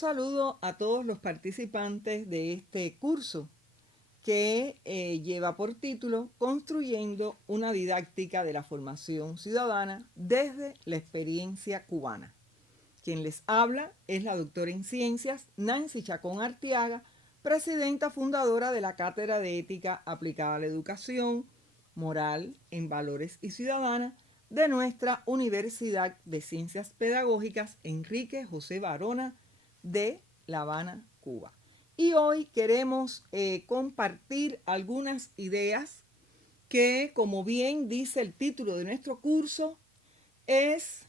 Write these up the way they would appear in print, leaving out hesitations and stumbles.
saludo a todos los participantes de este curso que lleva por título Construyendo una didáctica de la formación ciudadana desde la experiencia cubana. Quien les habla es la doctora en ciencias Nancy Chacón Arteaga, presidenta fundadora de la Cátedra de Ética aplicada a la educación, moral en valores y ciudadana de nuestra Universidad de Ciencias Pedagógicas Enrique José Varona de La Habana, Cuba. Y hoy queremos compartir algunas ideas que, como bien dice el título de nuestro curso, es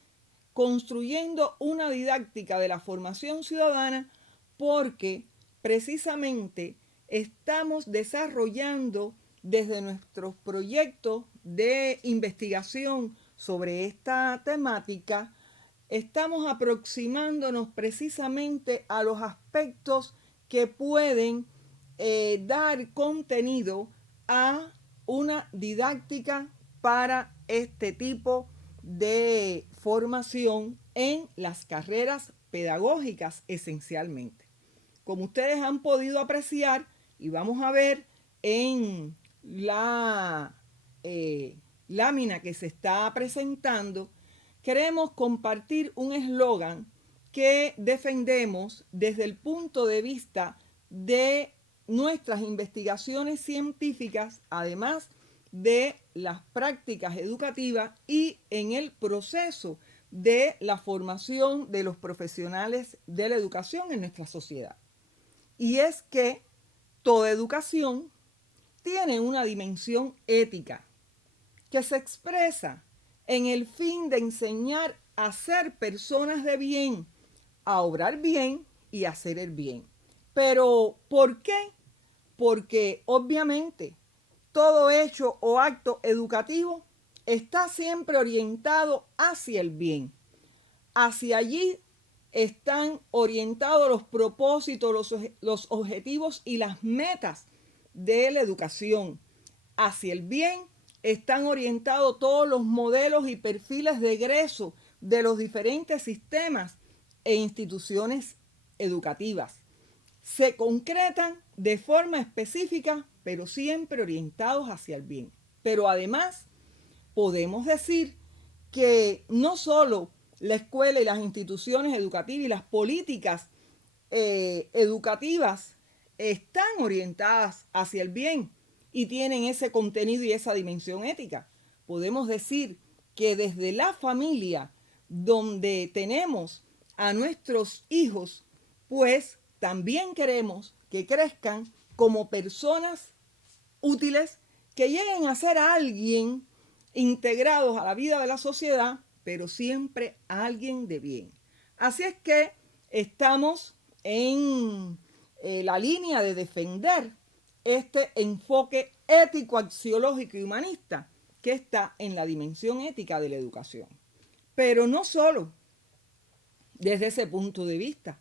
Construyendo una didáctica de la formación ciudadana, porque precisamente estamos desarrollando desde nuestros proyectos de investigación sobre esta temática, estamos aproximándonos precisamente a los aspectos que pueden dar contenido a una didáctica para este tipo de formación en las carreras pedagógicas esencialmente. Como ustedes han podido apreciar y vamos a ver en la lámina que se está presentando, queremos compartir un eslogan que defendemos desde el punto de vista de nuestras investigaciones científicas, además de las prácticas educativas y en el proceso de la formación de los profesionales de la educación en nuestra sociedad. Y es que toda educación tiene una dimensión ética que se expresa en el fin de enseñar a ser personas de bien, a obrar bien y a hacer el bien. Pero, ¿por qué? Porque obviamente todo hecho o acto educativo está siempre orientado hacia el bien. Hacia allí están orientados los propósitos, los objetivos y las metas de la educación. Hacia el bien están orientados todos los modelos y perfiles de egreso de los diferentes sistemas e instituciones educativas. Se concretan de forma específica, pero siempre orientados hacia el bien. Pero además, podemos decir que no solo la escuela y las instituciones educativas y las políticas educativas están orientadas hacia el bien y tienen ese contenido y esa dimensión ética. Podemos decir que desde la familia, donde tenemos a nuestros hijos, pues también queremos que crezcan como personas útiles, que lleguen a ser alguien integrados a la vida de la sociedad, pero siempre alguien de bien. Así es que estamos en la línea de defender este enfoque ético, axiológico y humanista que está en la dimensión ética de la educación. Pero no solo desde ese punto de vista,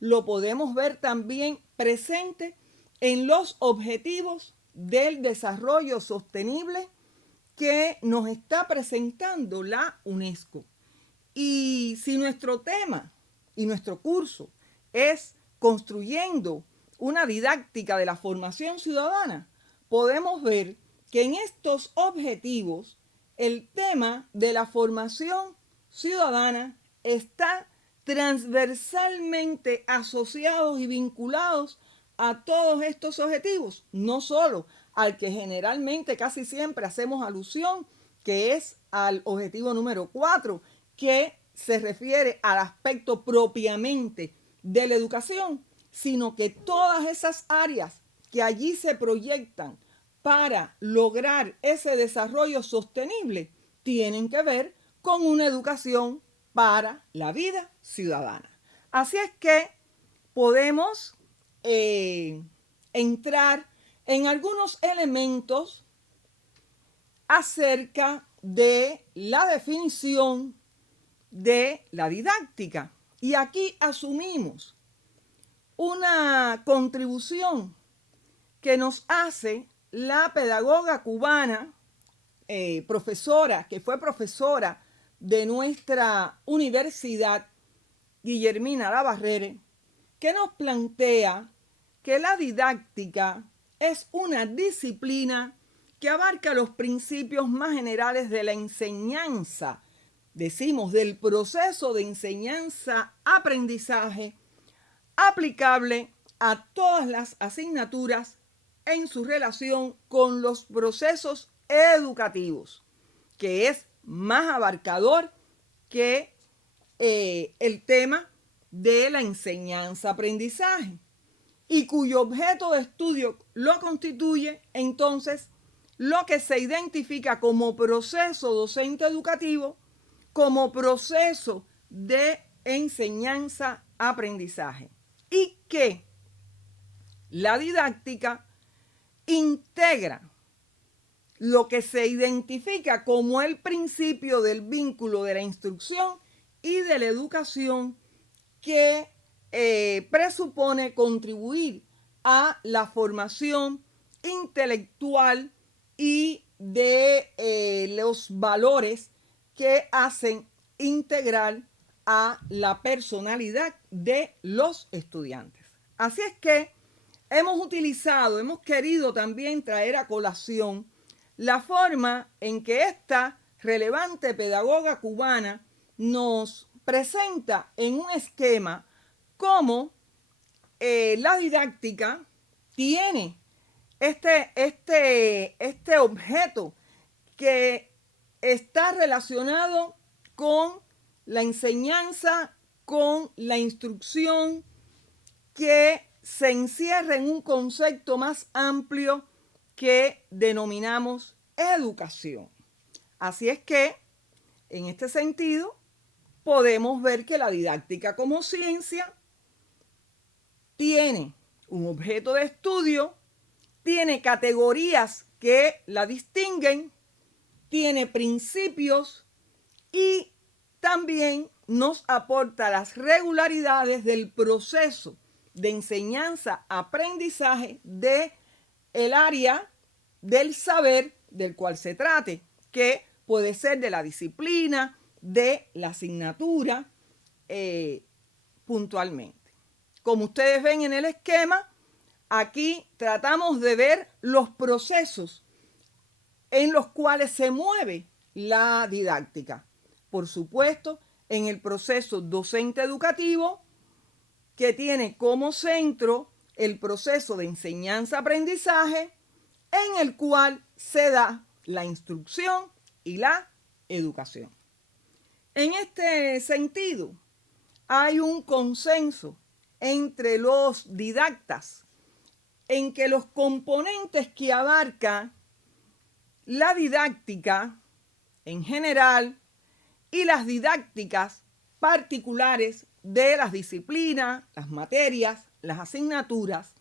lo podemos ver también presente en los objetivos del desarrollo sostenible que nos está presentando la UNESCO. Y si nuestro tema y nuestro curso es construyendo una didáctica de la formación ciudadana, podemos ver que en estos objetivos el tema de la formación ciudadana está transversalmente asociados y vinculados a todos estos objetivos, no solo al que generalmente casi siempre hacemos alusión, que es al objetivo número 4, que se refiere al aspecto propiamente de la educación, sino que todas esas áreas que allí se proyectan para lograr ese desarrollo sostenible tienen que ver con una educación para la vida ciudadana. Así es que podemos entrar en algunos elementos acerca de la definición de la didáctica. Y aquí asumimos una contribución que nos hace la pedagoga cubana, profesora, que fue profesora de nuestra universidad, Guillermina Labarrere, que nos plantea que la didáctica es una disciplina que abarca los principios más generales de la enseñanza, decimos, del proceso de enseñanza-aprendizaje aplicable a todas las asignaturas en su relación con los procesos educativos, que es más abarcador que el tema de la enseñanza-aprendizaje y cuyo objeto de estudio lo constituye entonces lo que se identifica como proceso docente educativo, como proceso de enseñanza-aprendizaje, y que la didáctica integra lo que se identifica como el principio del vínculo de la instrucción y de la educación que presupone contribuir a la formación intelectual y de los valores que hacen integral a la personalidad de los estudiantes. Así es que hemos querido también traer a colación la forma en que esta relevante pedagoga cubana nos presenta en un esquema cómo la didáctica tiene este objeto que está relacionado con la enseñanza, con la instrucción, que se encierra en un concepto más amplio que denominamos educación. Así es que, en este sentido, podemos ver que la didáctica como ciencia tiene un objeto de estudio, tiene categorías que la distinguen, tiene principios y también nos aporta las regularidades del proceso de enseñanza-aprendizaje del área del saber del cual se trate, que puede ser de la disciplina, de la asignatura, puntualmente. Como ustedes ven en el esquema, aquí tratamos de ver los procesos en los cuales se mueve la didáctica. Por supuesto, en el proceso docente educativo, que tiene como centro el proceso de enseñanza-aprendizaje, en el cual se da la instrucción y la educación. En este sentido, hay un consenso entre los didactas en que los componentes que abarca la didáctica en general y las didácticas particulares de las disciplinas, las materias, las asignaturas,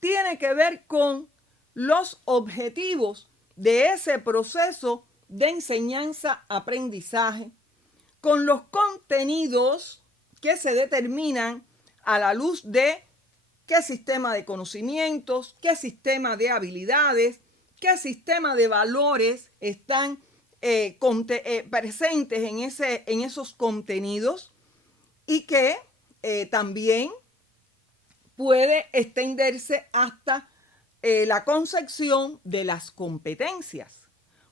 tiene que ver con los objetivos de ese proceso de enseñanza-aprendizaje, con los contenidos que se determinan a la luz de qué sistema de conocimientos, qué sistema de habilidades, qué sistema de valores están presentes en esos contenidos, y que también puede extenderse hasta la concepción de las competencias.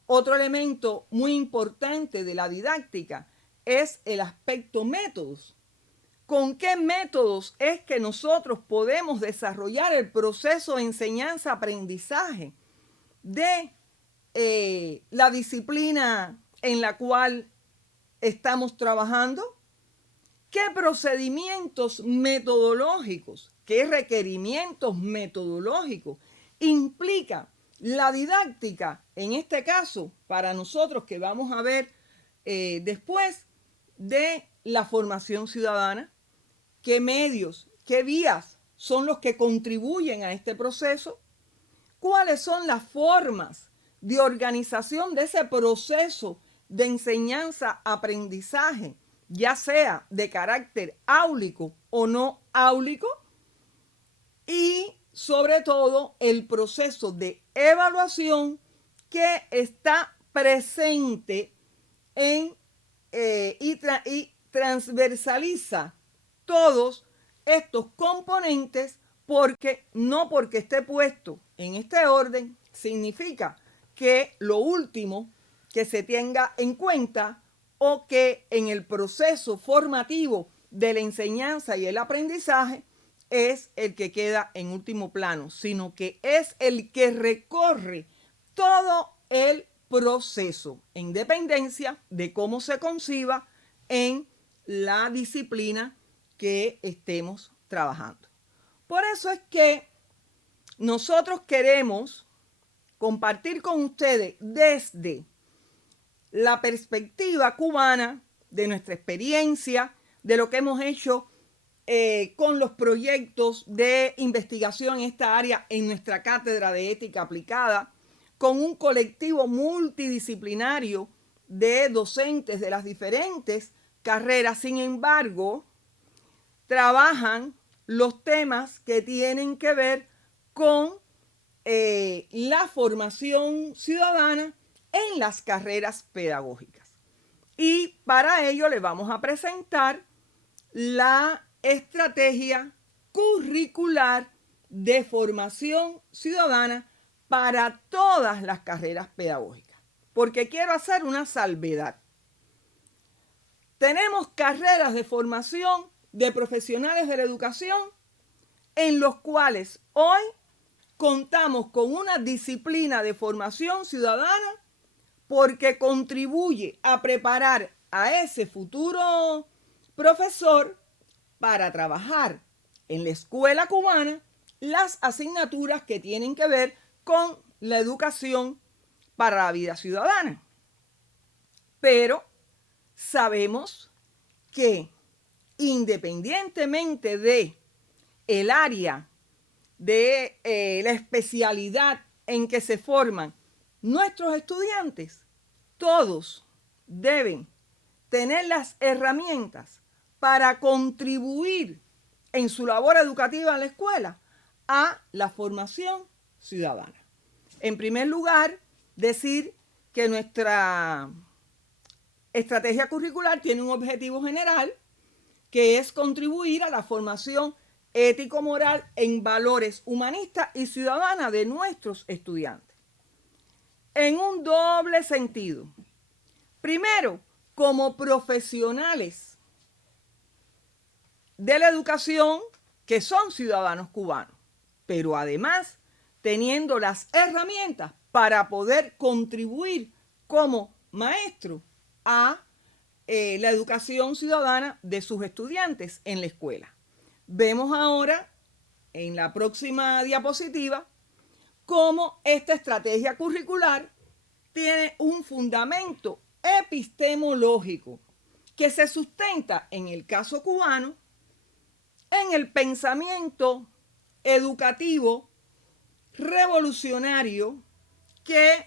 Otro elemento muy importante de la didáctica es el aspecto métodos. ¿Con qué métodos es que nosotros podemos desarrollar el proceso de enseñanza-aprendizaje de la disciplina en la cual estamos trabajando? ¿Qué procedimientos metodológicos, qué requerimientos metodológicos implica la didáctica, en este caso, para nosotros que vamos a ver después de la formación ciudadana? ¿Qué medios, qué vías son los que contribuyen a este proceso? ¿Cuáles son las formas de organización de ese proceso de enseñanza-aprendizaje, ya sea de carácter áulico o no áulico? Y sobre todo el proceso de evaluación que está presente y transversaliza todos estos componentes porque no porque esté puesto en este orden significa que lo último que se tenga en cuenta o que en el proceso formativo de la enseñanza y el aprendizaje es el que queda en último plano, sino que es el que recorre todo el proceso en dependencia de cómo se conciba en la disciplina que estemos trabajando. Por eso es que nosotros queremos compartir con ustedes desde la perspectiva cubana, de nuestra experiencia, de lo que hemos hecho con los proyectos de investigación en esta área en nuestra cátedra de ética aplicada, con un colectivo multidisciplinario de docentes de las diferentes carreras. Sin embargo, trabajan los temas que tienen que ver con la formación ciudadana en las carreras pedagógicas. Y para ello les vamos a presentar la estrategia curricular de formación ciudadana para todas las carreras pedagógicas. Porque quiero hacer una salvedad. Tenemos carreras de formación de profesionales de la educación en los cuales hoy contamos con una disciplina de formación ciudadana porque contribuye a preparar a ese futuro profesor para trabajar en la escuela cubana las asignaturas que tienen que ver con la educación para la vida ciudadana. Pero sabemos que independientemente de el área de la especialidad en que se forman nuestros estudiantes, todos deben tener las herramientas para contribuir en su labor educativa en la escuela a la formación ciudadana. En primer lugar, decir que nuestra estrategia curricular tiene un objetivo general que es contribuir a la formación ético-moral en valores humanistas y ciudadanas de nuestros estudiantes. En un doble sentido. Primero, como profesionales de la educación que son ciudadanos cubanos, pero además teniendo las herramientas para poder contribuir como maestro a la educación ciudadana de sus estudiantes en la escuela. Vemos ahora en la próxima diapositiva cómo esta estrategia curricular tiene un fundamento epistemológico que se sustenta en el caso cubano en el pensamiento educativo revolucionario que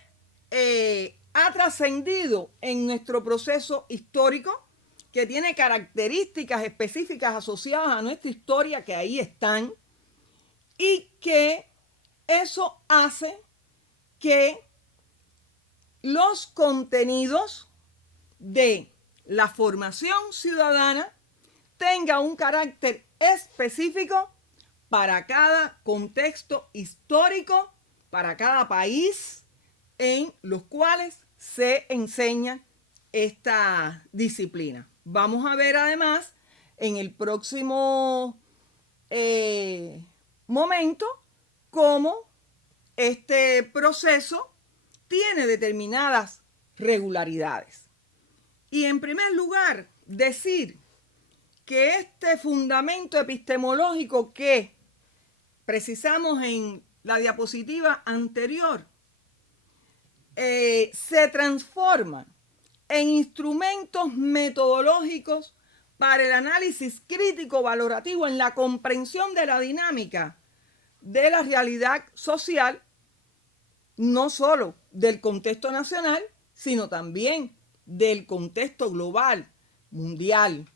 ha trascendido en nuestro proceso histórico, que tiene características específicas asociadas a nuestra historia que ahí están, y que eso hace que los contenidos de la formación ciudadana tengan un carácter específico para cada contexto histórico, para cada país en los cuales se enseña esta disciplina. Vamos a ver además en el próximo momento cómo este proceso tiene determinadas regularidades. Y en primer lugar, decir que este fundamento epistemológico que precisamos en la diapositiva anterior se transforma en instrumentos metodológicos para el análisis crítico valorativo en la comprensión de la dinámica de la realidad social, no solo del contexto nacional, sino también del contexto global, mundial,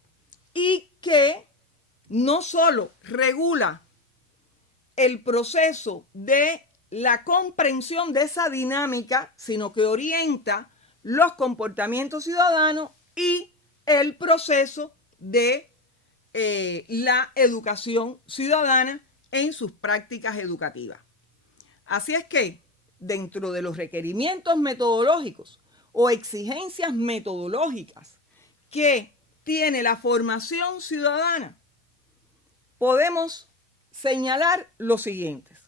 y que no solo regula el proceso de la comprensión de esa dinámica, sino que orienta los comportamientos ciudadanos y el proceso de la educación ciudadana en sus prácticas educativas. Así es que, dentro de los requerimientos metodológicos o exigencias metodológicas que tiene la formación ciudadana, podemos señalar los siguientes.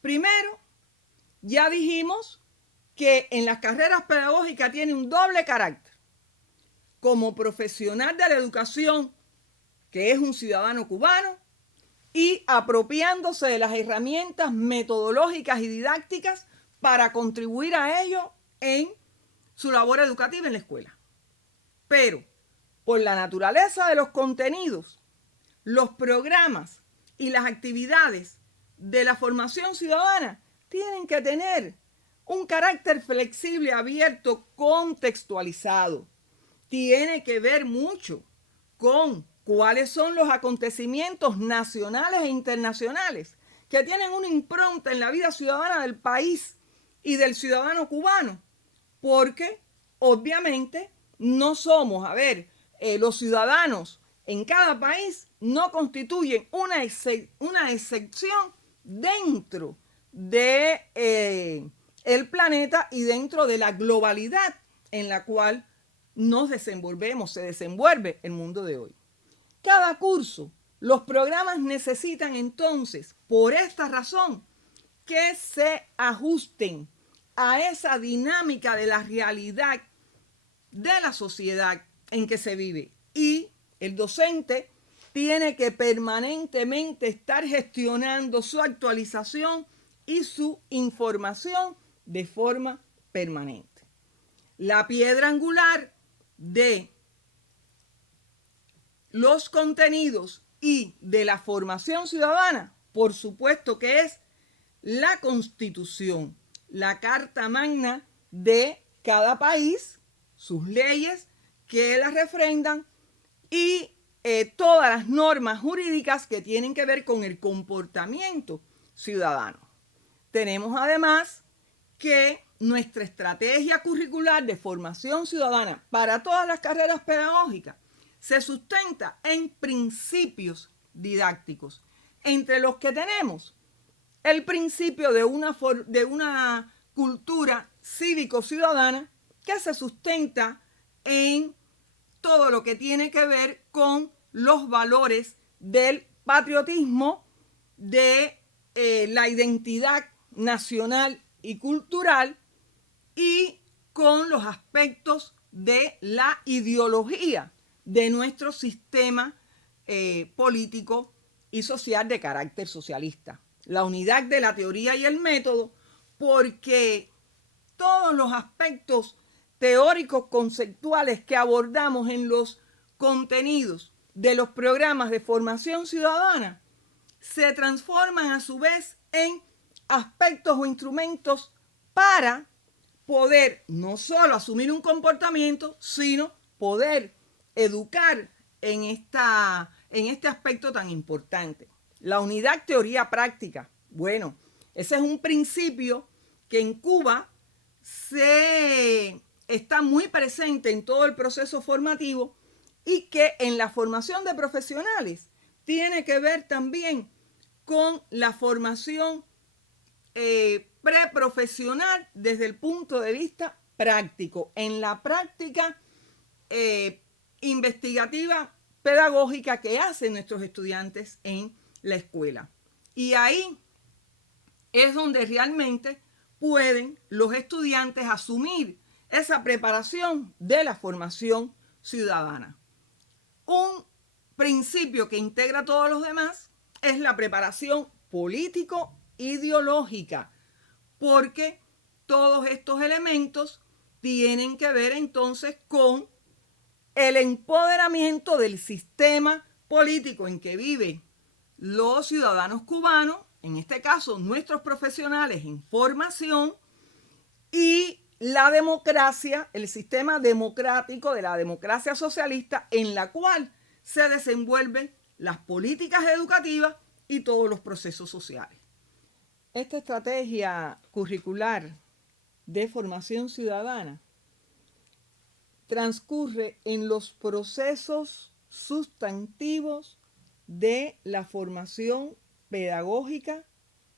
Primero, ya dijimos que en las carreras pedagógicas tiene un doble carácter. Como profesional de la educación, que es un ciudadano cubano, y apropiándose de las herramientas metodológicas y didácticas para contribuir a ello en su labor educativa en la escuela. Pero, por la naturaleza de los contenidos, los programas y las actividades de la formación ciudadana tienen que tener un carácter flexible, abierto, contextualizado. Tiene que ver mucho con cuáles son los acontecimientos nacionales e internacionales que tienen una impronta en la vida ciudadana del país y del ciudadano cubano, porque obviamente no somos, los ciudadanos en cada país no constituyen una excepción dentro de el planeta y dentro de la globalidad en la cual nos desenvolvemos, se desenvuelve el mundo de hoy. Cada curso, los programas necesitan entonces, por esta razón, que se ajusten a esa dinámica de la realidad de la sociedad en que se vive. Y el docente tiene que permanentemente estar gestionando su actualización y su información de forma permanente. La piedra angular de los contenidos y de la formación ciudadana, por supuesto que es la Constitución, la Carta Magna de cada país, sus leyes que las refrendan y todas las normas jurídicas que tienen que ver con el comportamiento ciudadano. Tenemos además que nuestra estrategia curricular de formación ciudadana para todas las carreras pedagógicas se sustenta en principios didácticos, entre los que tenemos el principio de una cultura cívico-ciudadana que se sustenta en todo lo que tiene que ver con los valores del patriotismo, de la identidad nacional y cultural y con los aspectos de la ideología de nuestro sistema político y social de carácter socialista. La unidad de la teoría y el método, porque todos los aspectos teóricos conceptuales que abordamos en los contenidos de los programas de formación ciudadana se transforman a su vez en aspectos o instrumentos para poder no solo asumir un comportamiento, sino poder educar en este aspecto tan importante. La unidad teoría-práctica. Bueno, ese es un principio que en Cuba está muy presente en todo el proceso formativo y que en la formación de profesionales tiene que ver también con la formación preprofesional desde el punto de vista práctico, en la práctica investigativa pedagógica que hacen nuestros estudiantes en la escuela. Y ahí es donde realmente pueden los estudiantes asumir esa preparación de la formación ciudadana. Un principio que integra todos los demás es la preparación político-ideológica, porque todos estos elementos tienen que ver entonces con el empoderamiento del sistema político en que viven los ciudadanos cubanos, en este caso nuestros profesionales en formación, y la democracia, el sistema democrático de la democracia socialista en la cual se desenvuelven las políticas educativas y todos los procesos sociales. Esta estrategia curricular de formación ciudadana transcurre en los procesos sustantivos de la formación pedagógica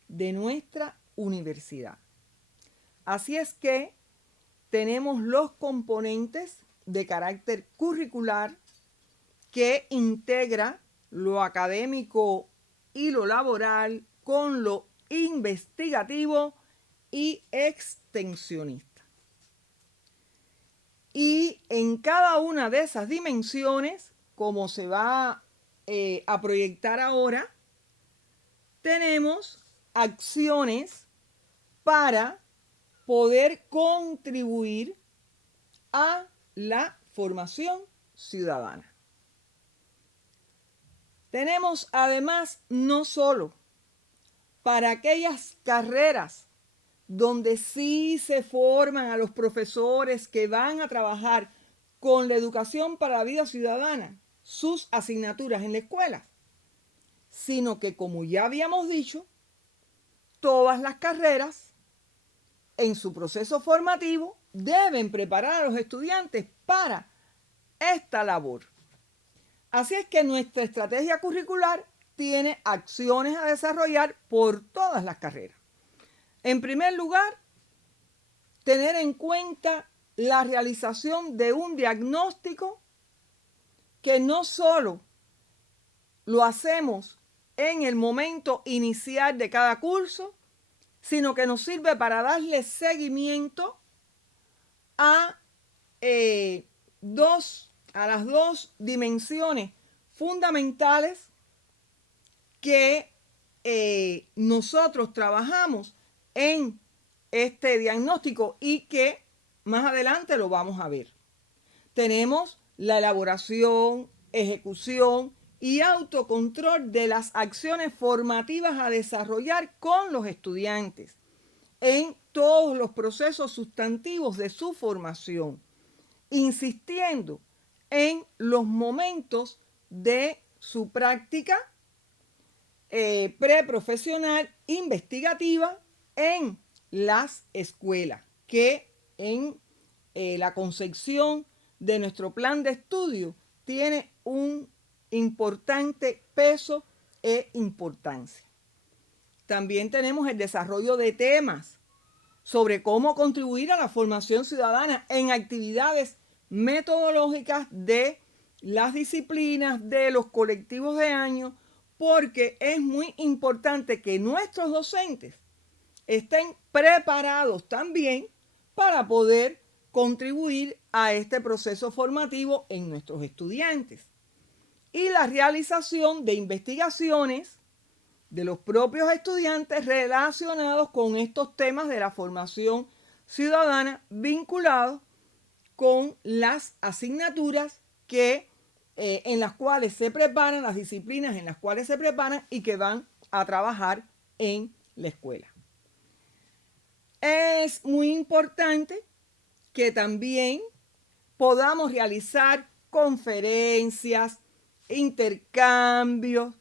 de nuestra universidad. Así es que tenemos los componentes de carácter curricular que integra lo académico y lo laboral con lo investigativo y extensionista. Y en cada una de esas dimensiones, como se va a proyectar ahora, tenemos acciones para poder contribuir a la formación ciudadana. Tenemos además no solo para aquellas carreras donde sí se forman a los profesores que van a trabajar con la educación para la vida ciudadana, sus asignaturas en la escuela, sino que, como ya habíamos dicho, todas las carreras en su proceso formativo deben preparar a los estudiantes para esta labor. Así es que nuestra estrategia curricular tiene acciones a desarrollar por todas las carreras. En primer lugar, tener en cuenta la realización de un diagnóstico que no solo lo hacemos en el momento inicial de cada curso, sino que nos sirve para darle seguimiento a las dos dimensiones fundamentales que nosotros trabajamos en este diagnóstico y que más adelante lo vamos a ver. Tenemos la elaboración, ejecución y autocontrol de las acciones formativas a desarrollar con los estudiantes en todos los procesos sustantivos de su formación, insistiendo en los momentos de su práctica preprofesional investigativa en las escuelas, que en la concepción de nuestro plan de estudio tiene un importante peso e importancia. También tenemos el desarrollo de temas sobre cómo contribuir a la formación ciudadana en actividades metodológicas de las disciplinas, de los colectivos de año, porque es muy importante que nuestros docentes estén preparados también para poder contribuir a este proceso formativo en nuestros estudiantes. Y la realización de investigaciones de los propios estudiantes relacionados con estos temas de la formación ciudadana vinculados con las asignaturas en las cuales se preparan, las disciplinas en las cuales se preparan y que van a trabajar en la escuela. Es muy importante que también podamos realizar conferencias, intercambios,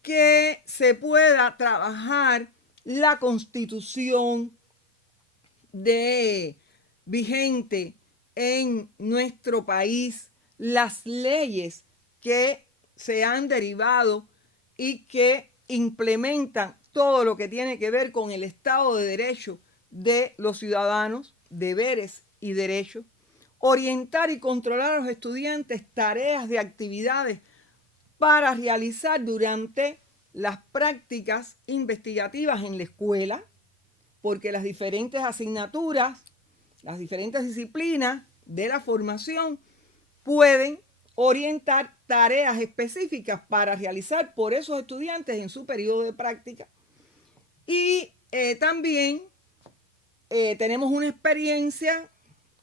que se pueda trabajar la constitución vigente en nuestro país, las leyes que se han derivado y que implementan todo lo que tiene que ver con el Estado de Derecho de los ciudadanos, deberes y derechos, orientar y controlar a los estudiantes tareas de actividades para realizar durante las prácticas investigativas en la escuela, porque las diferentes asignaturas, las diferentes disciplinas de la formación pueden orientar tareas específicas para realizar por esos estudiantes en su periodo de práctica. Y también tenemos una experiencia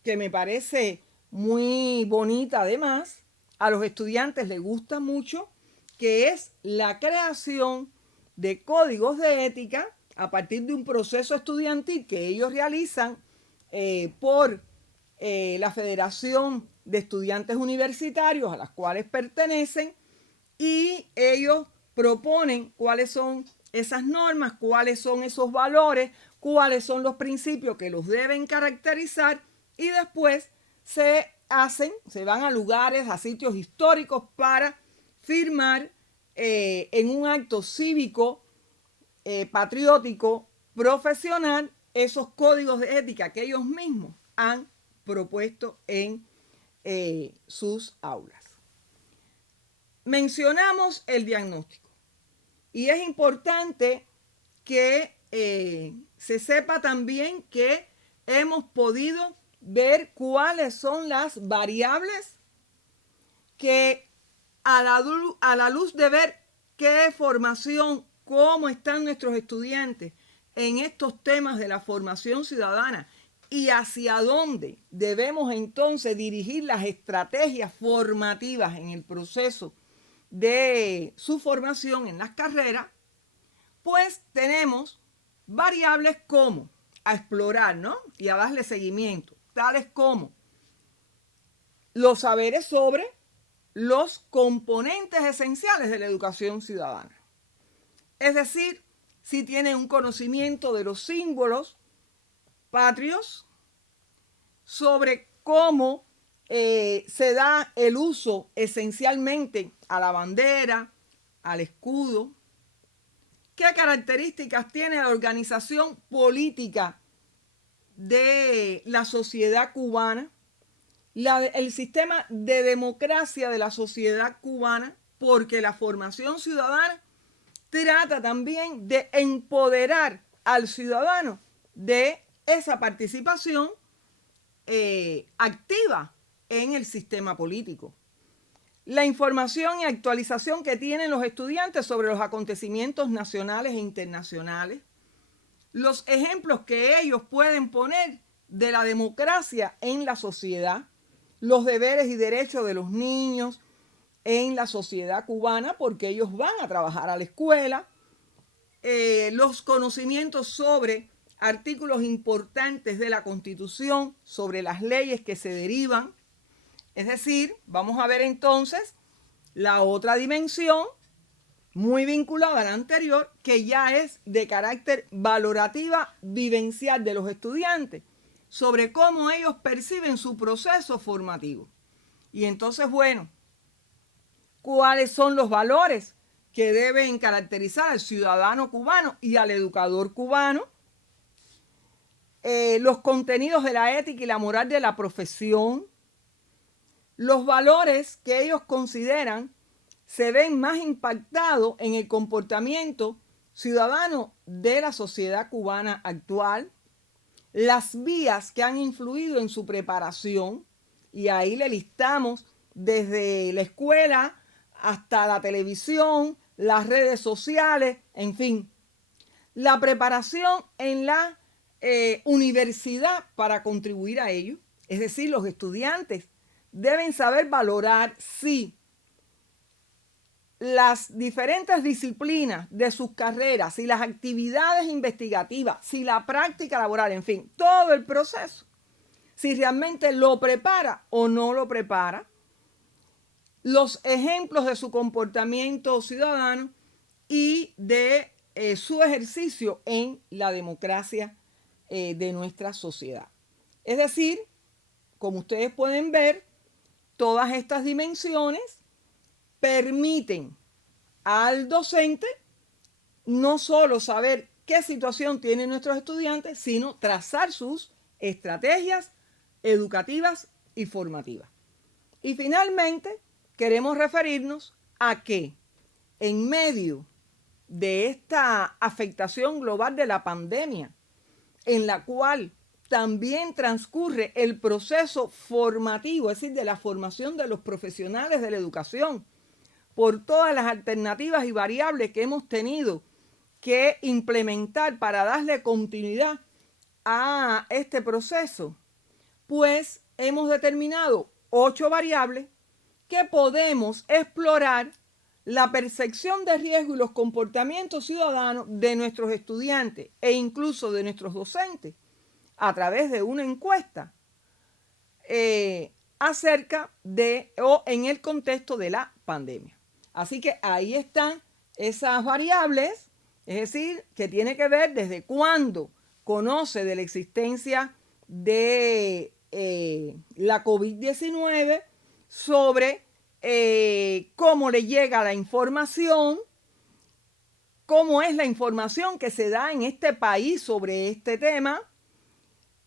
que me parece muy bonita además, a los estudiantes les gusta mucho, que es la creación de códigos de ética a partir de un proceso estudiantil que ellos realizan por la Federación de Estudiantes Universitarios a las cuales pertenecen, y ellos proponen cuáles son esas normas, cuáles son esos valores, cuáles son los principios que los deben caracterizar, y después se se van a lugares, a sitios históricos para firmar en un acto cívico, patriótico, profesional, esos códigos de ética que ellos mismos han propuesto en sus aulas. Mencionamos el diagnóstico y es importante que se sepa también que hemos podido ver cuáles son las variables que a la luz de ver qué formación, cómo están nuestros estudiantes en estos temas de la formación ciudadana y hacia dónde debemos entonces dirigir las estrategias formativas en el proceso de su formación en las carreras, pues tenemos variables como a explorar, ¿no? Y a darle seguimiento, tales como los saberes sobre los componentes esenciales de la educación ciudadana. Es decir, si tienen un conocimiento de los símbolos patrios, sobre cómo se da el uso esencialmente a la bandera, al escudo, qué características tiene la organización política de la sociedad cubana, el sistema de democracia de la sociedad cubana, porque la formación ciudadana trata también de empoderar al ciudadano de esa participación activa en el sistema político. La información y actualización que tienen los estudiantes sobre los acontecimientos nacionales e internacionales, los ejemplos que ellos pueden poner de la democracia en la sociedad, los deberes y derechos de los niños en la sociedad cubana, porque ellos van a trabajar a la escuela, los conocimientos sobre artículos importantes de la Constitución, sobre las leyes que se derivan. Es decir, vamos a ver entonces la otra dimensión muy vinculada a la anterior, que ya es de carácter valorativa vivencial de los estudiantes, sobre cómo ellos perciben su proceso formativo. Y entonces, bueno, ¿cuáles son los valores que deben caracterizar al ciudadano cubano y al educador cubano? Los contenidos de la ética y la moral de la profesión, los valores que ellos consideran se ven más impactados en el comportamiento ciudadano de la sociedad cubana actual, las vías que han influido en su preparación, y ahí le listamos desde la escuela hasta la televisión, las redes sociales, en fin, la preparación en la universidad para contribuir a ello. Es decir, los estudiantes deben saber valorar si las diferentes disciplinas de sus carreras, si las actividades investigativas, si la práctica laboral, en fin, todo el proceso, si realmente lo prepara o no lo prepara, los ejemplos de su comportamiento ciudadano y de su ejercicio en la democracia de nuestra sociedad. Es decir, como ustedes pueden ver, todas estas dimensiones permiten al docente no solo saber qué situación tienen nuestros estudiantes, sino trazar sus estrategias educativas y formativas. Y finalmente, queremos referirnos a que en medio de esta afectación global de la pandemia, en la cual también transcurre el proceso formativo, es decir, de la formación de los profesionales de la educación, por todas las alternativas y variables que hemos tenido que implementar para darle continuidad a este proceso, pues hemos determinado 8 variables que podemos explorar la percepción de riesgo y los comportamientos ciudadanos de nuestros estudiantes e incluso de nuestros docentes a través de una encuesta acerca de o en el contexto de la pandemia. Así que ahí están esas variables, es decir, que tiene que ver desde cuándo conoce de la existencia de la COVID-19, sobre cómo le llega la información, cómo es la información que se da en este país sobre este tema,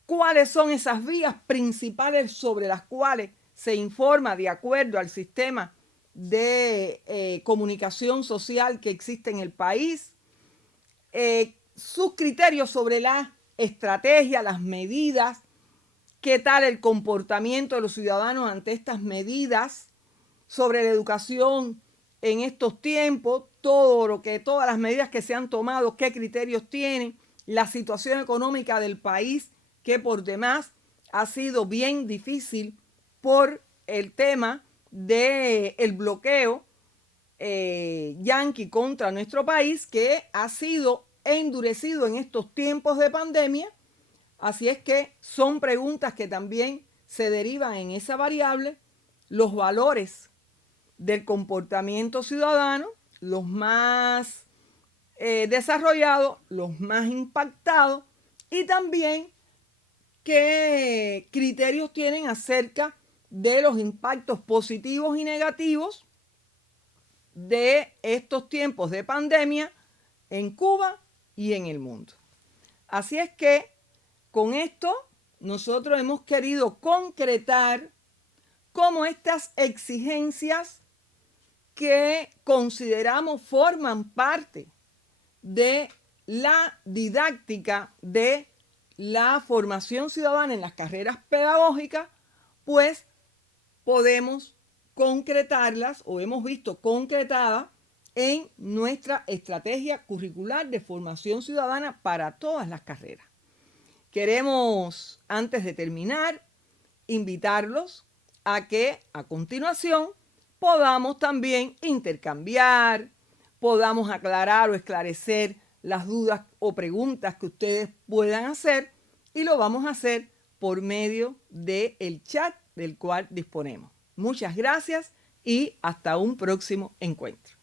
cuáles son esas vías principales sobre las cuales se informa de acuerdo al sistema de comunicación social que existe en el país, sus criterios sobre la estrategia, las medidas, qué tal el comportamiento de los ciudadanos ante estas medidas, sobre la educación en estos tiempos, todas las medidas que se han tomado, qué criterios tienen, la situación económica del país, que por demás ha sido bien difícil por el tema del bloqueo yanqui contra nuestro país, que ha sido endurecido en estos tiempos de pandemia. Así es que son preguntas que también se derivan en esa variable, los valores del comportamiento ciudadano, los más desarrollados, los más impactados, y también qué criterios tienen acerca de los impactos positivos y negativos de estos tiempos de pandemia en Cuba y en el mundo. Así es que con esto nosotros hemos querido concretar cómo estas exigencias que consideramos forman parte de la didáctica de la formación ciudadana en las carreras pedagógicas, pues podemos concretarlas, o hemos visto concretadas, en nuestra estrategia curricular de formación ciudadana para todas las carreras. Queremos, antes de terminar, invitarlos a que a continuación podamos también intercambiar, podamos aclarar o esclarecer las dudas o preguntas que ustedes puedan hacer, y lo vamos a hacer por medio del chat del cual disponemos. Muchas gracias y hasta un próximo encuentro.